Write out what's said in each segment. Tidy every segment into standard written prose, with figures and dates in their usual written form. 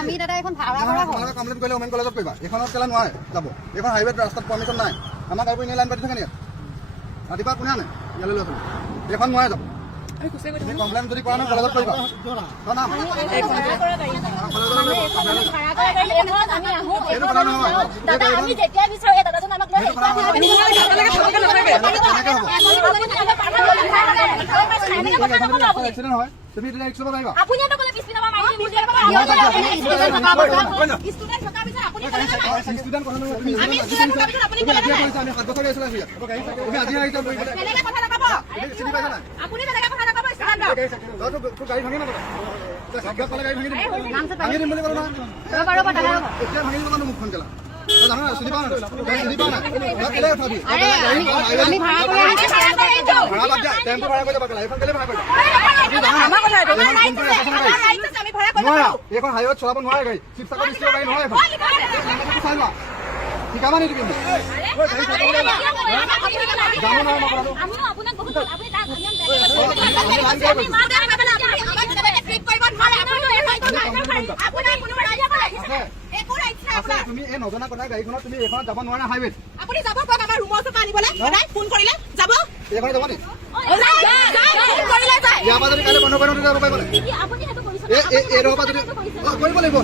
আমি দাদা এখন ভাড়া কৰা হয় কমপ্লেইন কৰিলে ওমেন কলেজত কৰিবা এইখনত কেলা নোৱাৰে যাব এইখন হাইৱেত ৰাস্তাত পাৰ্মিশ্যন নাই আমাক আৰু এনে লাইন পাতি থাকে নেকি ৰাতিপুৱা কোনে আনে ইয়ালৈ লৈ এইখন নোৱাৰে যাব কমপ্লেইন যদি কৰা নাই কলেজত কৰিবা এক্সিডেণ্ট হয় তুমি এতিয়া ৰিক্স ল'ব পাৰিবা গাড়ী ভাঙি নাপাবা গাড়ী ভাঙি দিম বুলি ক'লো মুখখন কেলা এইখন হাইৱেত চলাব নোৱাৰে গাড়ী শিৱসাগৰ ডিষ্ট্ৰিক্টৰ গাড়ী নহয় চাই লোৱা শিকাবা নেকি তুমি তুমি এই নজনা কথা গাড়ীখনত তুমি এইখনত যাব নোৱাৰা হাইৱেত আপুনি যাব কওক আমাৰ ৰুমৰ ওচৰত আনিবলৈ সদায় ফোন কৰিলে যাব এইখনত যাব নেকি ইয়াৰ পৰা যদি কাইলৈ বন্ধ কৰি যাব পাৰিব এইডোখৰ পৰা যদি কৰিব লাগিব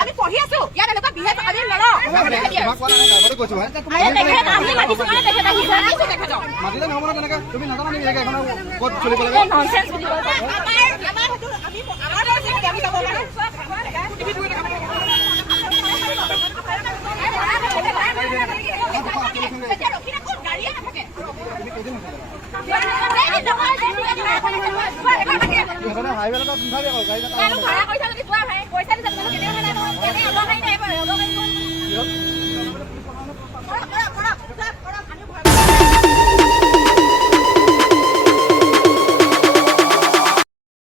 আমি পঢ়ি আছো ইয়াত এনেকুৱা বিহেভ আমি মাতিলে নহ'ব ন তেনেকে তুমি নাজানা নেকি এইখনৰ ক'ত চলিব লাগে হাইৱে